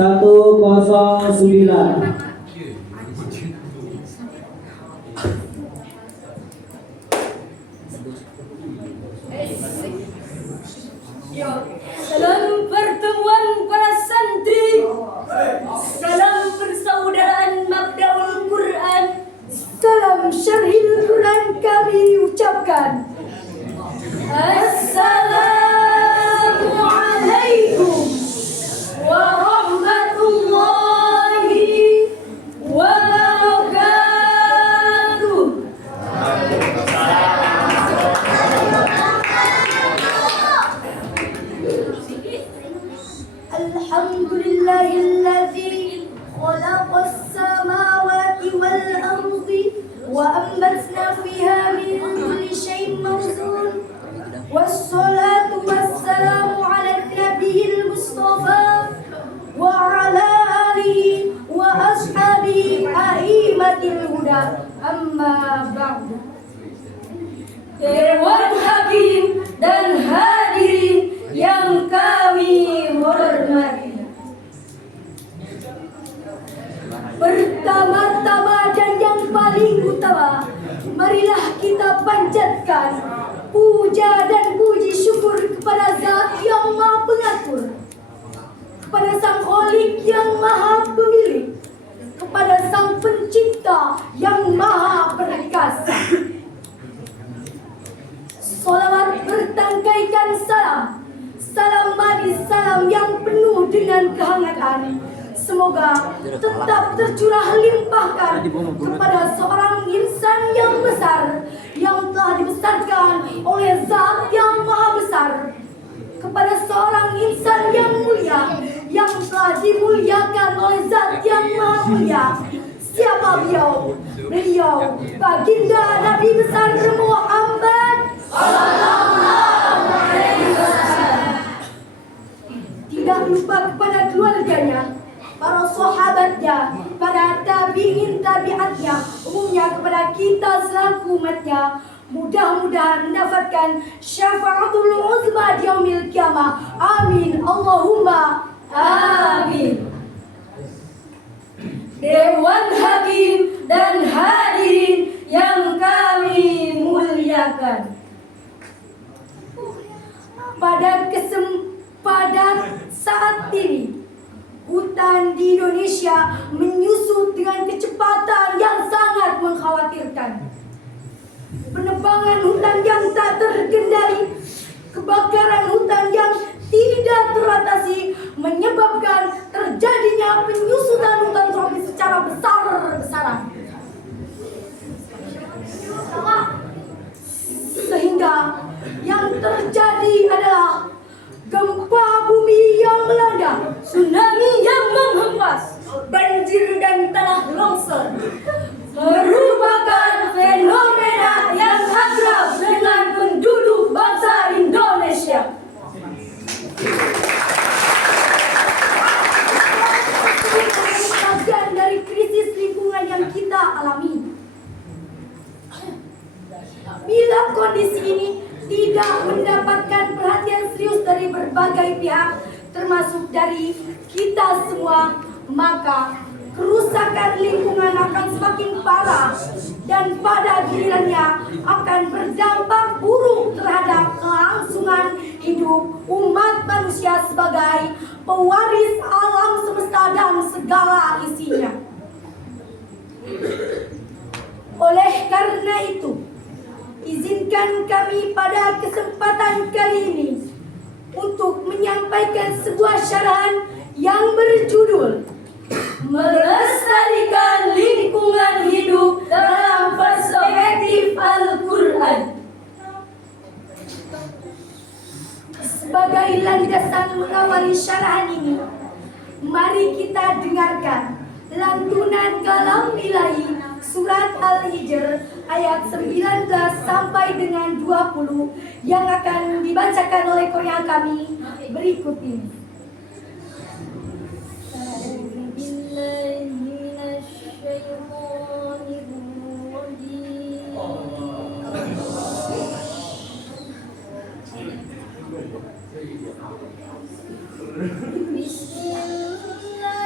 109. Salam pertemuan para santri, salam persaudaraan Mabdaul Quran, salam syarhil Quran kami ucapkan. Assalamualaikum warahmatullahi wabarakatuh. Alhamdulillahilladzi khalaqas samawati wal ardi wa ambatna fiha min kulli syai'in mawzun. Wassalatu wassalamu ala nabiyil mustafa wa ala alihi wa ashabihi a'immatil huda. Amma ba'du. Dewan Hakim dan hadirin yang kami hormati, pertama-tama dan yang paling utama, marilah kita panjatkan puja dan puji syukur kepada Zat yang Maha Pengatur, kepada Sang Khalik yang Maha Pemilik, kepada Sang Pencipta yang Maha Perkasa. Salawat bertangkaikan salam, salam manis, salam yang penuh dengan kehangatan, semoga tetap tercurah limpahkan kepada seorang insan yang besar, yang telah dibesarkan oleh Zat yang Maha Besar, kepada seorang insan yang mulia, yang telah dimuliakan oleh Zat yang Maha Mulia. Siapa beliau? Beliau baginda Nabi besar Muhammad sallallahu alaihi wasallam. Tidak lupa kepada keluarganya, para sahabatnya, para tabi'in tabi'atnya, umumnya kepada kita selaku umatnya. Mudah-mudahan mendapatkan syafaatul uzma di yaumil qiyamah. Amin. Allahumma amin. Dewan Hakim dan hadirin yang kami muliakan, pada saat ini hutan di Indonesia menyusut dengan kecepatan yang sangat mengkhawatirkan. Penebangan hutan yang tak terkendali, kebakaran hutan yang tidak teratasi menyebabkan terjadinya penyusutan hutan tropis secara besar-besaran. Sehingga yang terjadi adalah gempa bumi yang melanda, tsunami yang menghempas, banjir dan tanah longsor, merupakan fenomena yang akrab dengan penduduk bangsa Indonesia. Bagian dari krisis lingkungan yang kita alami. Bila kondisi ini tidak mendapatkan perhatian serius dari berbagai pihak, termasuk dari kita semua, maka kerusakan lingkungan akan semakin parah dan pada gilirannya akan berdampak buruk terhadap kelangsungan hidup umat manusia sebagai pewaris alam semesta dan segala isinya. Oleh karena itu, izinkan kami pada kesempatan kali ini untuk menyampaikan sebuah syarahan yang berjudul Melestarikan Lingkungan Hidup dalam Perspektif Al-Quran. Sebagai landasan mengawali syarahan ini, mari kita dengarkan lantunan kalam ilahi surat Al-Hijr ayat 19 sampai dengan 20 yang akan dibacakan oleh korea kami berikut ini. Bismillah.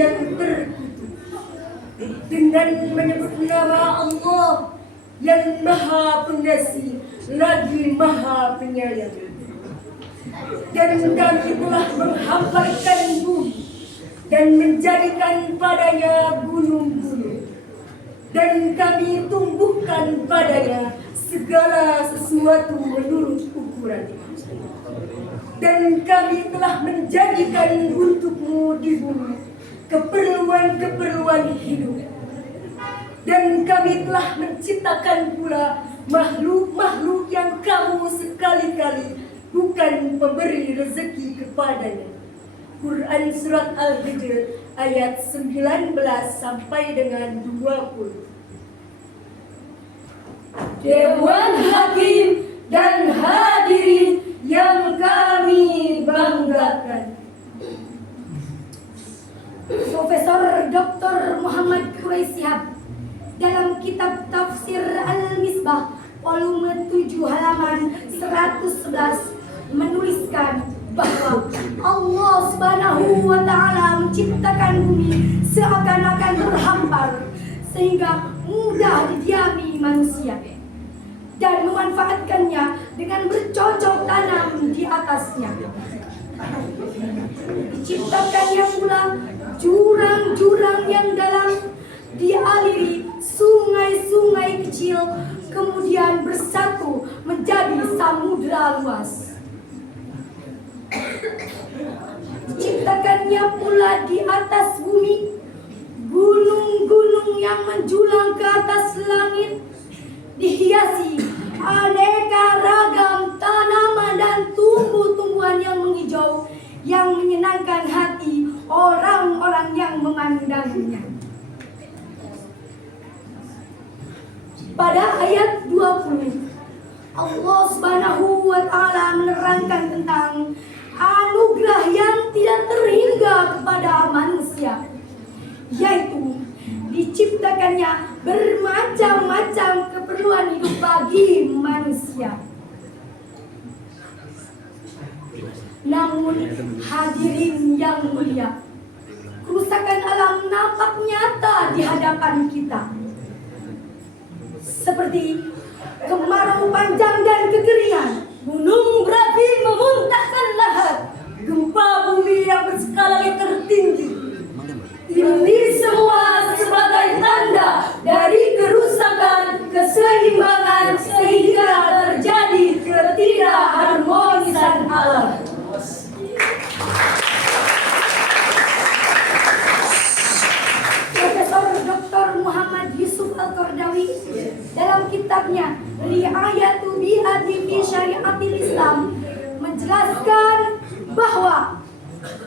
yang terkutuk. Dengan menyebut nama Allah yang Maha Pengasih lagi Maha Penyayang. Dan kami telah menghamparkan bumi dan menjadikan padanya gunung-gunung. Dan kami tumbuhkan padanya segala sesuatu menurut ukuran. Dan kami telah menjadikan untukmu di bumi keperluan-keperluan hidup. Dan kami telah menciptakan pula makhluk-makhluk yang kamu sekali-kali bukan pemberi rezeki kepadanya. Quran Surat Al-Hijr ayat 19 sampai dengan 20. Dewan Hakim dan hadirin yang kami banggakan, Profesor Dr. Muhammad Khuwaisihab dalam kitab Tafsir Al-Misbah volume 7 halaman 111 menuliskan bahwa Allah Subhanahu wa Ta'ala menciptakan bumi seakan-akan terhampar sehingga mudah didiami manusia dan memanfaatkannya dengan bercocok tanam di atasnya. Diciptakannya pula jurang-jurang yang dalam, dialiri sungai-sungai kecil, kemudian bersatu menjadi samudra luas. Diciptakannya pula di atas bumi gunung-gunung yang menjulang ke atas langit, dihiasi aneka ragam tanaman dan tumbuh-tumbuhan yang menghijau yang menyenangkan hati orang-orang yang memandangnya. Pada ayat 20, Allah Subhanahu wa Ta'ala menerangkan tentang anugerah yang tidak terhingga kepada manusia, yaitu diciptakannya bermacam-macam keperluan hidup bagi manusia. Namun hadirin yang mulia, kerusakan alam nampak nyata di hadapan kita, seperti kemarau panjang dan kekeringan, gunung berapi memuntahkan lahat, gempa bumi yang berskala yang tertinggi. Ini semua sebagai tanda dari kerusakan keseimbangan sehingga terjadi ketidakharmonisan alam. Profesor Dr. Muhammad Yusuf Al-Qaradawi dalam kitabnya Ri'ayatu Bi'ati fi Syariatil Islam menjelaskan bahwa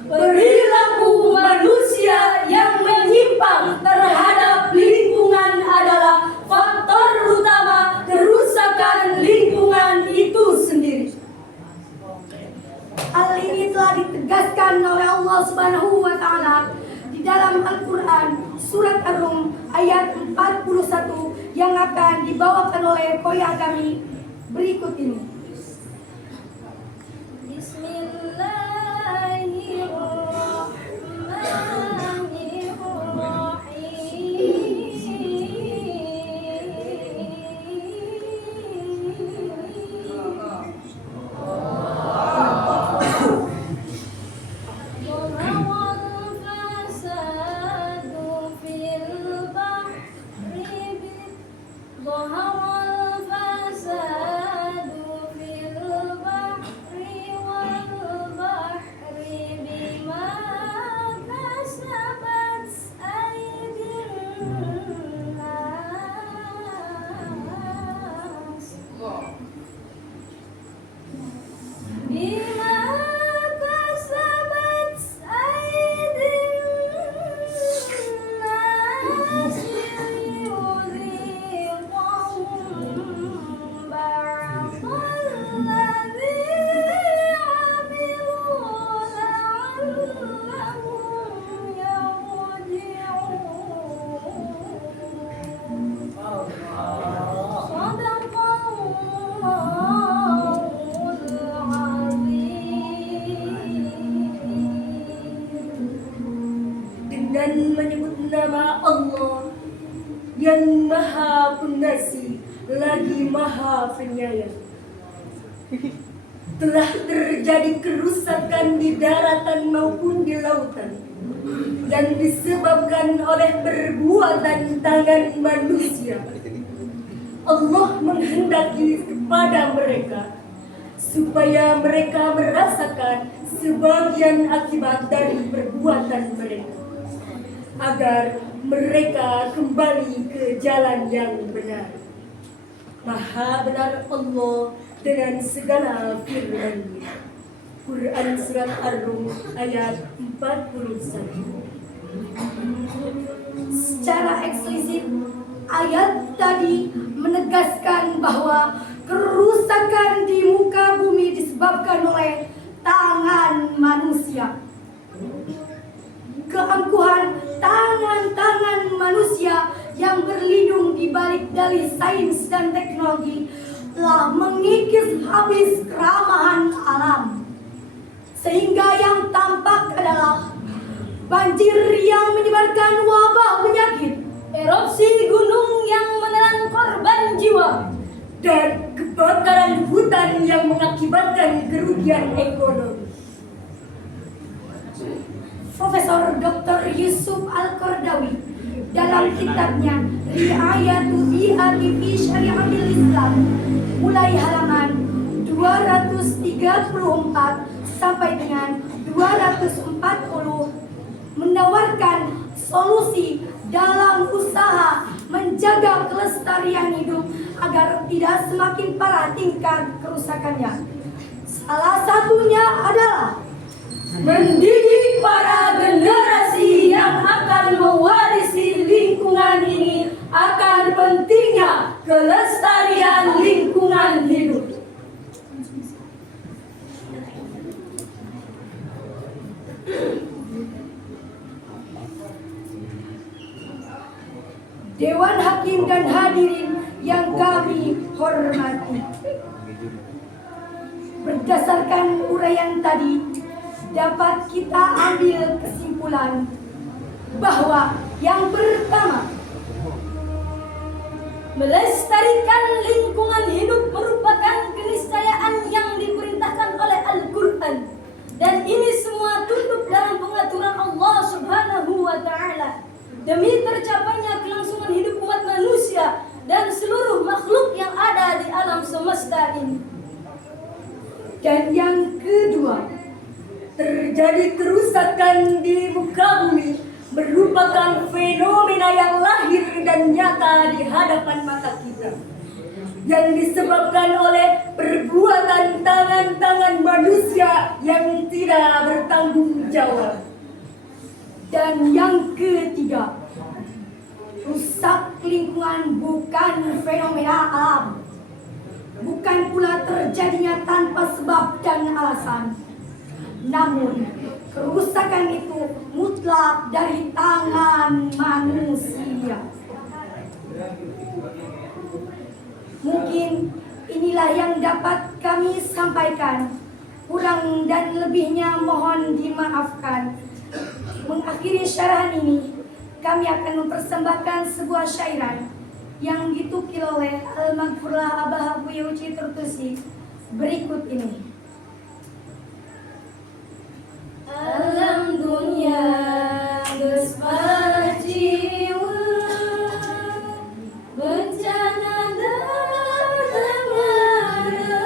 perilaku manusia yang menyimpang terhadap lingkungan adalah faktor utama kerusakan lingkungan itu sendiri. Hal ini telah ditegaskan oleh Allah Subhanahu wa Ta'ala di dalam Al-Quran Surat Ar-Rum ayat 41 yang akan dibawakan oleh koya kami berikut ini. dan menyebut nama Allah yang Maha Pengasih lagi Maha Penyayang. Telah terjadi kerusakan di daratan maupun di lautan yang disebabkan oleh perbuatan tangan manusia. Allah menghendaki kepada mereka supaya mereka merasakan sebagian akibat dari perbuatan mereka, agar mereka kembali ke jalan yang benar. Maha benar Allah dengan segala firman-Nya. Quran Surat Ar-Rum ayat 41. Secara eksplisit, ayat tadi menegaskan bahwa kerusakan di muka bumi disebabkan oleh tangan manusia. Keangkuhan tangan-tangan manusia yang berlindung di balik dalih sains dan teknologi telah mengikis habis keramahan alam. Sehingga yang tampak adalah banjir yang menyebarkan wabah penyakit, erupsi gunung yang menelan korban jiwa, dan kebakaran hutan yang mengakibatkan kerugian ekonomi. Profesor Dr. Yusuf Al-Qaradawi dalam kitabnya Ri'ayatu Bi'ati fi Syariatil Islam mulai halaman 234 sampai dengan 240 menawarkan solusi dalam usaha menjaga kelestarian hidup agar tidak semakin parah tingkat kerusakannya. Salah satunya adalah mendidik para generasi yang akan mewarisi lingkungan ini akan pentingnya kelestarian lingkungan hidup. Dewan Hakim dan hadirin yang kami hormati, berdasarkan uraian tadi dapat kita ambil kesimpulan bahwa yang pertama, melestarikan lingkungan hidup merupakan keniscayaan yang diperintahkan oleh Al-Quran, dan ini semua tunduk dalam pengaturan Allah Subhanahu wa Ta'ala demi tercapainya kelangsungan hidup umat manusia dan seluruh makhluk yang ada di alam semesta ini. Dan yang kedua, terjadi kerusakan di muka bumi merupakan fenomena yang lahir dan nyata di hadapan mata kita, yang disebabkan oleh perbuatan tangan-tangan manusia yang tidak bertanggung jawab. Dan yang ketiga, rusak lingkungan bukan fenomena alam, bukan pula terjadinya tanpa sebab dan alasan. Namun, kerusakan itu mutlak dari tangan manusia. Mungkin inilah yang dapat kami sampaikan. Kurang dan lebihnya mohon dimaafkan. Mengakhiri syarahan ini, kami akan mempersembahkan sebuah syairan yang ditukil oleh Al-Maghfurlah Abah Abu Yuci Tertusi berikut ini. Alam dunia geus pajiwa, bencana datang ngaraya,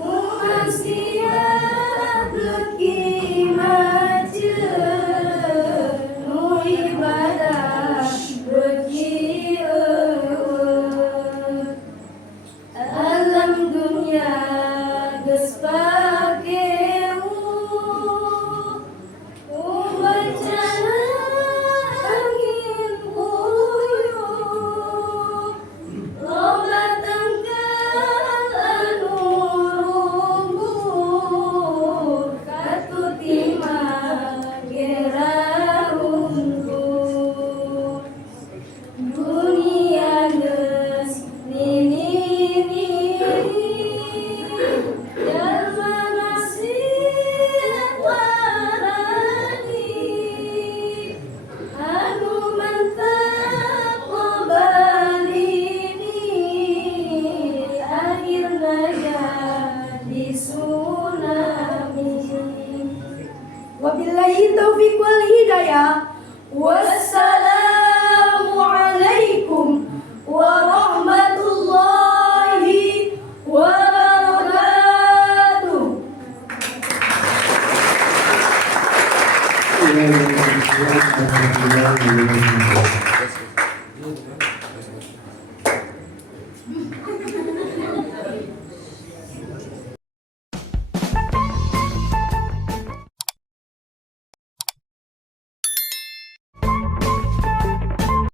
manusia beki majeun, nu ibadah beki eueuh. Alam dunia geus saya. Wassalamualaikum warahmatullahi wabarakatuh.